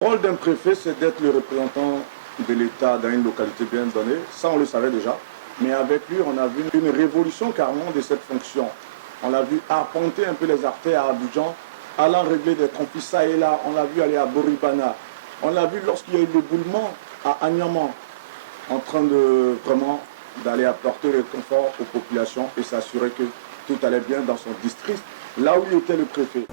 Le rôle d'un préfet, c'est d'être le représentant de l'État dans une localité bien donnée. Ça, on le savait déjà. Mais avec lui, on a vu une révolution carrément de cette fonction. On l'a vu arpenter un peu les artères à Abidjan, allant régler des conflits ça et là. On l'a vu aller à Boribana. On l'a vu lorsqu'il y a eu l'éboulement à Agnaman, en train de vraiment d'aller apporter le confort aux populations et s'assurer que tout allait bien dans son district, là où il était le préfet.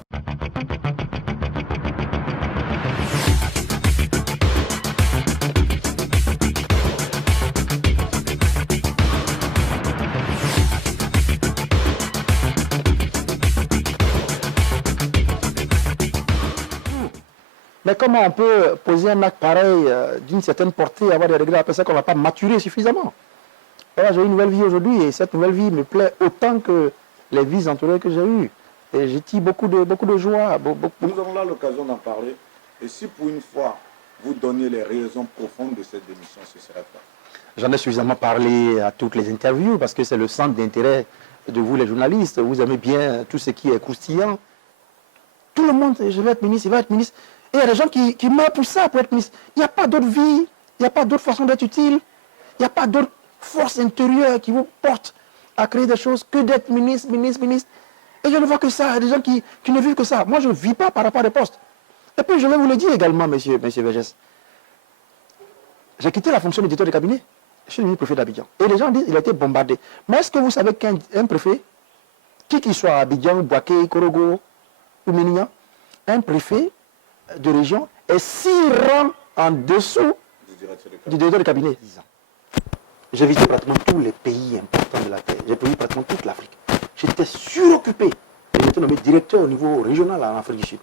Mais comment on peut poser un acte pareil d'une certaine portée, avoir des regrets après ça qu'on n'a pas maturé suffisamment? Voilà, j'ai une nouvelle vie aujourd'hui et cette nouvelle vie me plaît autant que les vies antérieures que j'ai eues. Et j'ai tiré beaucoup de joie. Nous avons là l'occasion d'en parler. Et si pour une fois, vous donnez les raisons profondes de cette démission, ce serait quoi? J'en ai suffisamment parlé à toutes les interviews parce que c'est le centre d'intérêt de vous les journalistes. Vous aimez bien tout ce qui est croustillant. Tout le monde, je vais être ministre, il va être ministre. Et il y a des gens qui meurent pour ça, pour être ministre. Il n'y a pas d'autre vie, il n'y a pas d'autre façon d'être utile, il n'y a pas d'autre force intérieure qui vous porte à créer des choses que d'être ministre. Et je ne vois que ça, il y a des gens qui ne vivent que ça. Moi, je ne vis pas par rapport à des postes. Et puis, je vais vous le dire également, monsieur Vergès. J'ai quitté la fonction de directeur de cabinet. Je suis devenu préfet d'Abidjan. Et les gens disent qu'il a été bombardé. Mais est-ce que vous savez qu'un préfet, qui qu'il soit à Abidjan, Boaké, Korogo ou Ménignan, un préfet de région est 6 rangs en dessous du directeur de cabinet. J'ai visité pratiquement tous les pays importants de la Terre. J'ai pris pratiquement toute l'Afrique. J'étais suroccupé. J'ai été nommé directeur au niveau régional en Afrique du Sud.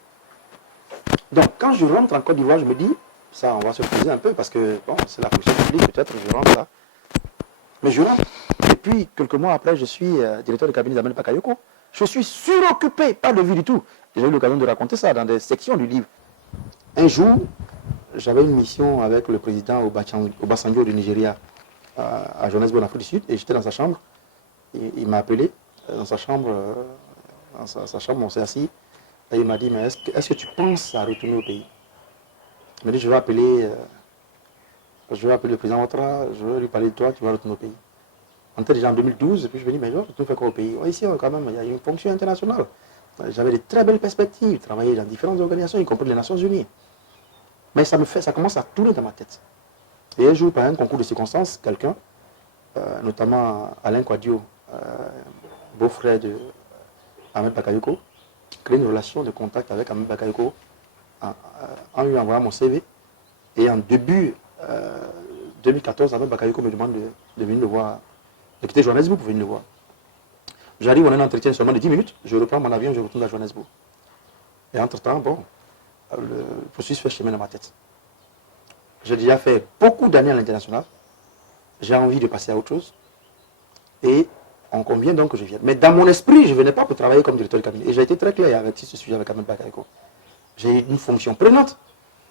Donc quand je rentre en Côte d'Ivoire, je me dis, ça on va se poser un peu parce que bon, c'est la fonction publique, peut-être je rentre là. Mais je rentre. Et puis quelques mois après, je suis directeur de cabinet d'Ahmed Bakayoko. Je suis suroccupé, pas de vie du tout. J'ai eu l'occasion de raconter ça dans des sections du livre. Un jour, j'avais une mission avec le président Obasanjo du Nigeria à Johannesburg, en Afrique du Sud, et j'étais dans sa chambre. Il m'a appelé dans sa chambre, on s'est assis, et il m'a dit, mais est-ce que tu penses à retourner au pays? Il m'a dit, je vais appeler le président Ouattara, je vais lui parler de toi, tu vas retourner au pays. On était déjà en 2012, et puis je me dis, mais je vais retourner faire quoi au pays? Ici, quand même, il y a une fonction internationale. J'avais de très belles perspectives, travailler dans différentes organisations, y compris les Nations Unies. Mais ça commence à tourner dans ma tête. Et un jour, par un concours de circonstances, quelqu'un, notamment Alain Kouadio, beau-frère de Ahmed Bakayoko, crée une relation de contact avec Ahmed Bakayoko en lui envoyant mon CV. Et en début 2014, Ahmed Bakayoko me demande de venir le voir, de quitter Johannesburg pour venir le voir. J'arrive, on a un entretien seulement de 10 minutes, je reprends mon avion, je retourne à Johannesburg. Et entre-temps, bon, le processus fait chemin dans ma tête. J'ai déjà fait beaucoup d'années à l'international. J'ai envie de passer à autre chose. Et on convient donc que je vienne. Mais dans mon esprit, je ne venais pas pour travailler comme directeur de cabinet. Et j'ai été très clair avec ce sujet avec Ahmed Bakayoko. J'ai une fonction prenante.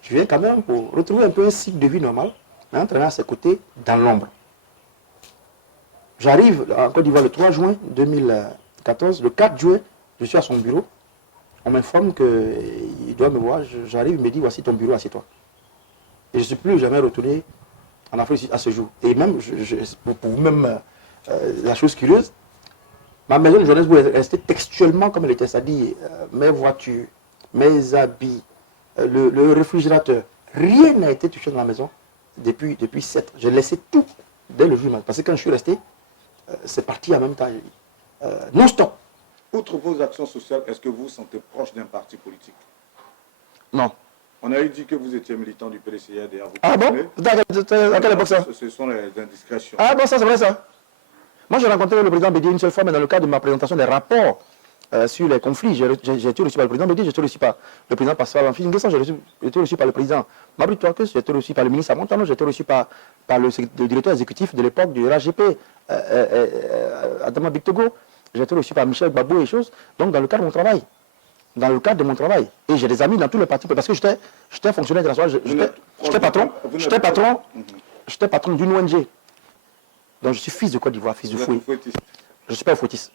Je viens quand même pour retrouver un peu un cycle de vie normal, mais entraîner à ses côtés dans l'ombre. J'arrive en Côte d'Ivoire le 3 juin 2014. Le 4 juin, je suis à son bureau. On m'informe qu'il doit me voir. J'arrive, il me dit, voici ton bureau, assieds-toi. Et je ne suis plus jamais retourné en Afrique à ce jour. Et même, pour vous-même, la chose curieuse, ma maison de Johannesburg est restée textuellement comme elle était. C'est-à-dire, mes voitures, mes habits, le réfrigérateur, rien n'a été touché dans la maison depuis 7 ans. J'ai laissé tout dès le jour. Parce que quand je suis resté, c'est parti en même temps, non-stop. Outre vos actions sociales, est-ce que vous vous sentez proche d'un parti politique? Non. On a dit que vous étiez militant du PDCA. Ah bon? À quelle époque ça? Ce sont les indiscrétions. Ah bon, ça c'est vrai ça. Moi j'ai rencontré le président Bédié une seule fois, mais dans le cadre de ma présentation des rapports sur les conflits, j'ai été reçu par le président Bédié, j'ai été reçu par le président Pascal Amfi-Nguessan, j'ai été reçu par le président Mabry Touakes, j'ai été reçu par le ministre Amontano, j'ai été reçu par le directeur exécutif de l'époque du RAGP, Adama Bictogo, j'ai été reçu par Michel Babou et choses. Donc dans le cadre de mon travail. Et j'ai des amis dans tous les partis, parce que j'étais fonctionnaire international, j'étais patron d'une ONG. Donc je suis fils de Côte d'Ivoire, fils de fouet. Je ne suis pas un fouettiste.